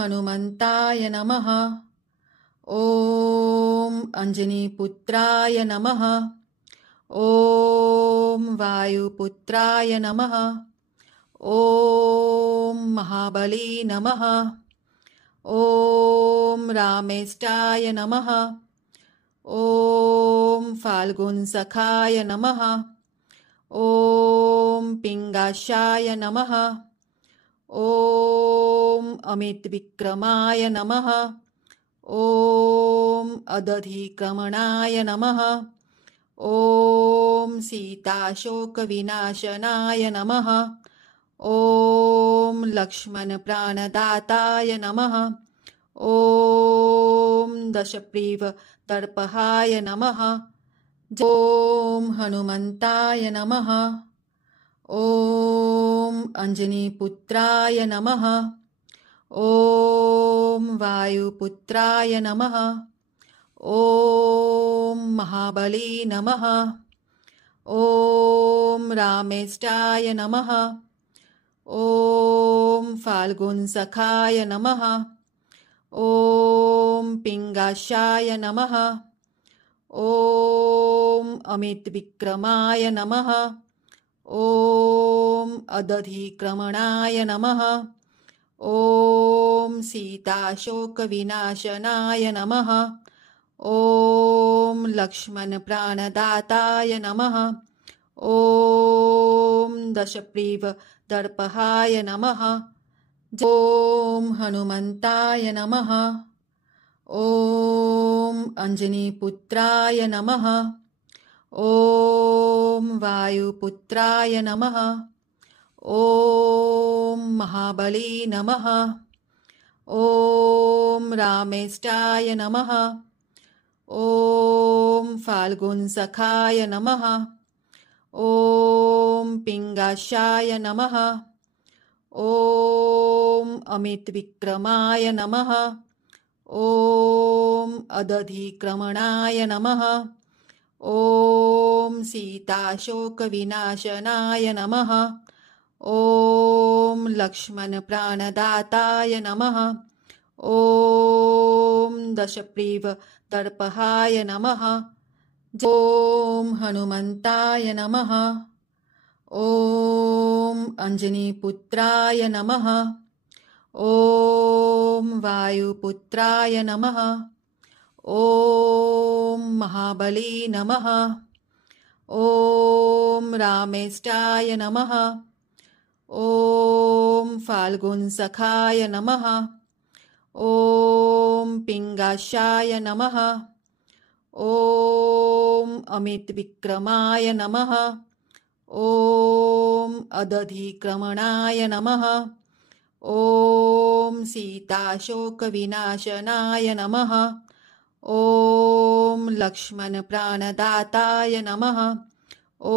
हनुमन्ताय नमः। ॐ अञ्जनीपुत्राय नमः। ॐ वायुपुत्राय नमः। ॐ महाबली नमः। ॐ रामेष्टाय नमः। ॐ फाल्गुनसखाय नमः। ॐ पिङ्गाशाय नमः। ॐ अमितविक्रमाय नमः। ॐ अदधिक्रमणाय नमः। ॐ सीताशोकविनाशनाय नमः। ॐ लक्ष्मणप्राणदाताय नमः। ॐ दशग्रीवदर्पहाय नमः। ॐ हनुमन्ताय नमः। ॐ अञ्जनीपुत्राय नमः। ॐ वायुपुत्राय नमः। ॐ महाबली नमः। ॐ रामेष्टाय नमः। ॐ फाल्गुनसखाय नमः। ॐ पिङ्गाशाय नमः। ॐ अमितविक्रमाय नमः। ॐ अदधिक्रमणाय नमः। ॐ सीताशोकविनाशनाय नमः। ॐ लक्ष्मणप्राणदाताय नमः। ॐ दशग्रीवदर्पहाय नमः। ॐ हनुमन्ताय नमः। ॐ अञ्जनीपुत्राय नमः। ॐ वायुपुत्राय नमः। ॐ महाबली नमः। ॐ रामेष्टाय नमः। ॐ फाल्गुनसखाय नमः। ॐ पिङ्गाशाय नमः। ॐ अमितविक्रमाय नमः। ॐ अदधिक्रमणाय नमः। ॐ सीताशोकविनाशनाय नमः। ॐ लक्ष्मणप्राणदाताय नमः। ॐ दशग्रीवदर्पहाय नमः। ॐ हनुमन्ताय नमः। ॐ अञ्जनीपुत्राय नमः। ॐ वायुपुत्राय नमः। ॐ महाबली नमः। ॐ रामेष्टाय नमः। ॐ फाल्गुनसखाय नमः। ॐ पिङ्गाशाय नमः। ॐ अमितविक्रमाय नमः। ॐ अदधिक्रमणाय नमः। ॐ सीताशोकविनाशनाय नमः। ॐ लक्ष्मणप्राणदाताय नमः। ॐ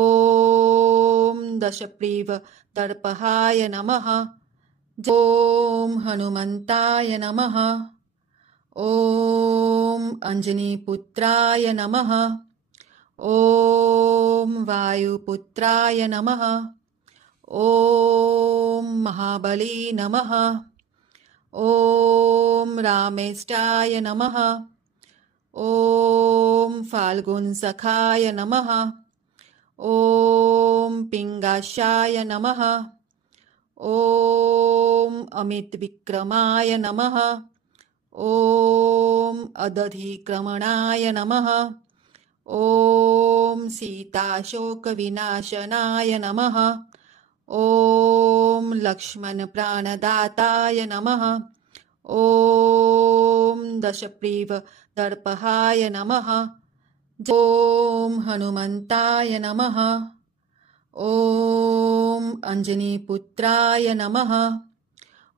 दशग्रीवदर्पहाय नमः। ॐ हनुमन्ताय नमः। ॐ अञ्जनीपुत्राय नमः। ॐ वायुपुत्राय नमः। ॐ महाबली नमः। ॐ रामेष्टाय नमः। ॐ फाल्गुनसखाय नमः। ॐ पिङ्गाशाय नमः। ॐ अमितविक्रमाय नमः। ॐ अदधिक्रमणाय नमः। ॐ सीताशोकविनाशनाय नमः। ॐ लक्ष्मणप्राणदाताय नमः। ॐ दशग्रीवदर्पहाय नमः। ॐ हनुमन्ताय नमः। ॐ अञ्जनीपुत्राय नमः।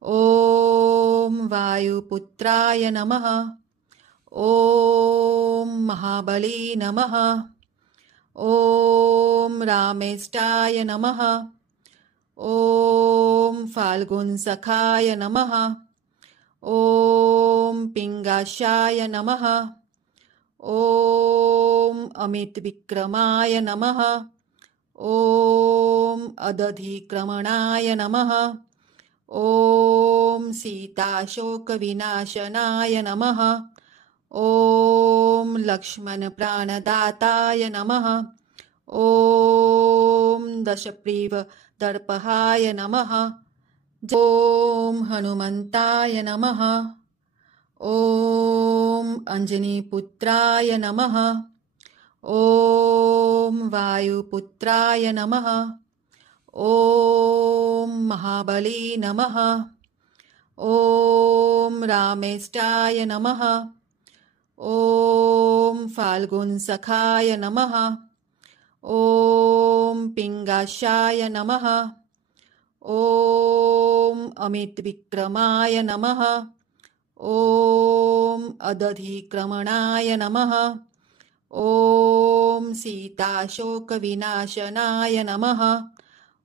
ॐ वायुपुत्राय नमः। ॐ महाबली नमः। ॐ रामेष्टाय नमः। ॐ फाल्गुनसखाय नमः। ॐ पिङ्गाशाय नमः। ॐ अमितविक्रमाय नमः। ॐ अदधिक्रमणाय नमः। ॐ सीताशोकविनाशनाय नमः। ॐ लक्ष्मणप्राणदाताय नमः। ॐ दशग्रीवदर्पहाय नमः। ॐ हनुमन्ताय नमः। ॐ अञ्जनीपुत्राय नमः। ॐ वायुपुत्राय नमः। ॐ महाबली नमः। ॐ रामेष्टाय नमः। ॐ फाल्गुनसखाय नमः। ॐ पिङ्गाशाय नमः। ॐ अमितविक्रमाय नमः। ॐ अदधिक्रमणाय नमः। ॐ सीताशोकविनाशनाय नमः।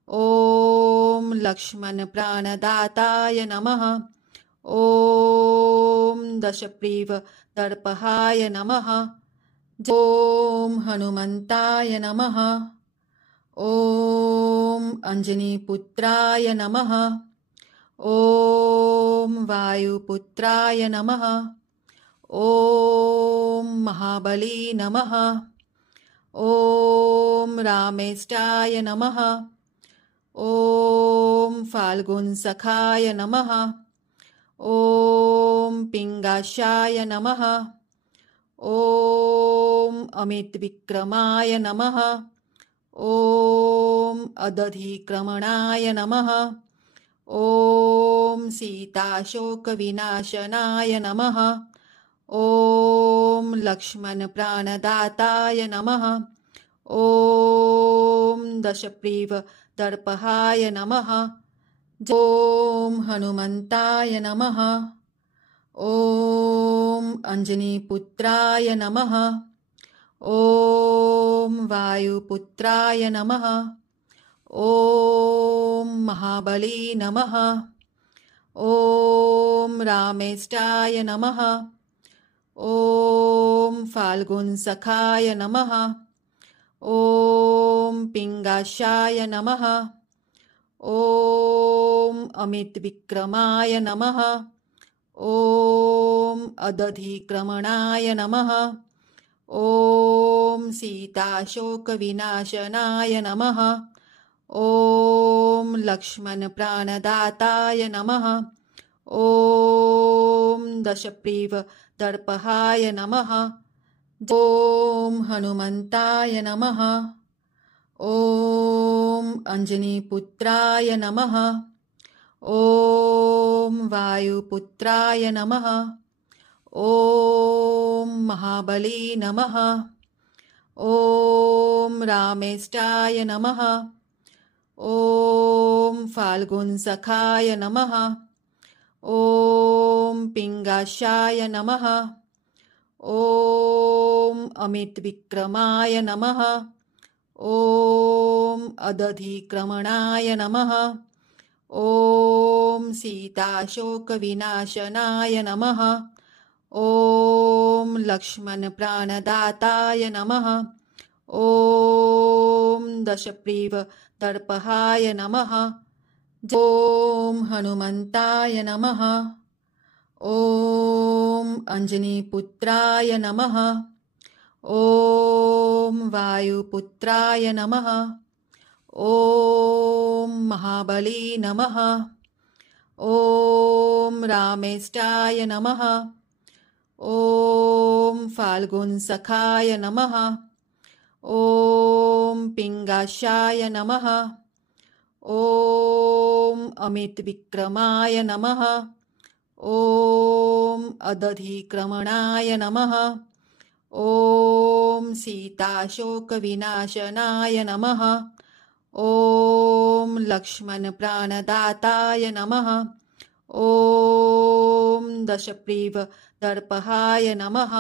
ॐ लक्ष्मणप्राणदाताय नमः। ॐ दशग्रीवदर्पहाय नमः। ॐ हनुमन्ताय नमः। ॐ अञ्जनीपुत्राय नमः। ॐ वायुपुत्राय नमः। ॐ महाबली नमः। ॐ रामेष्टाय नमः। ॐ फाल्गुनसखाय नमः। ॐ पिङ्गाशाय नमः। ॐ अमितविक्रमाय नमः। ॐ अदधिक्रमणाय नमः। ॐ सीताशोकविनाशनाय नमः। ॐ लक्ष्मणप्राणदाताय नमः। ॐ दशग्रीवदर्पहाय नमः। ॐ हनुमन्ताय नमः। ॐ अञ्जनीपुत्राय नमः। ॐ वायुपुत्राय नमः। ॐ महाबली नमः। ॐ रामेष्टाय नमः। ॐ फाल्गुनसखाय नमः। ॐ पिङ्गाशाय नमः। ॐ अमितविक्रमाय नमः। ॐ अदधिक्रमणाय नमः। ॐ सीताशोकविनाशनाय नमः। ॐ लक्ष्मणप्राणदाताय नमः। ॐ दशग्रीवदर्पहाय नमः। ॐ हनुमन्ताय नमः। ॐ अञ्जनीपुत्राय नमः। ॐ वायुपुत्राय नमः। ॐ महाबली नमः। ॐ रामेष्टाय नमः। ॐ फाल्गुनसखाय नमः। ॐ पिङ्गाशाय नमः। ॐ अमितविक्रमाय नमः। ॐ अदधिक्रमणाय नमः। ॐ सीताशोकविनाशनाय नमः। ॐ लक्ष्मणप्राणदाताय नमः। ॐ दशग्रीवदर्पहाय नमः। ॐ हनुमन्ताय नमः। ॐ अञ्जनीपुत्राय नमः। ॐ वायुपुत्राय नमः। ॐ महाबली नमः। ॐ रामेष्टाय नमः। ॐ फाल्गुनसखाय नमः। ॐ पिङ्गाशाय नमः। ॐ अमितविक्रमाय नमः। ॐ अदधिक्रमणाय नमः। ॐ सीताशोकविनाशनाय नमः। ॐ लक्ष्मणप्राणदाताय नमः। ॐ दशग्रीवदर्पहाय नमः।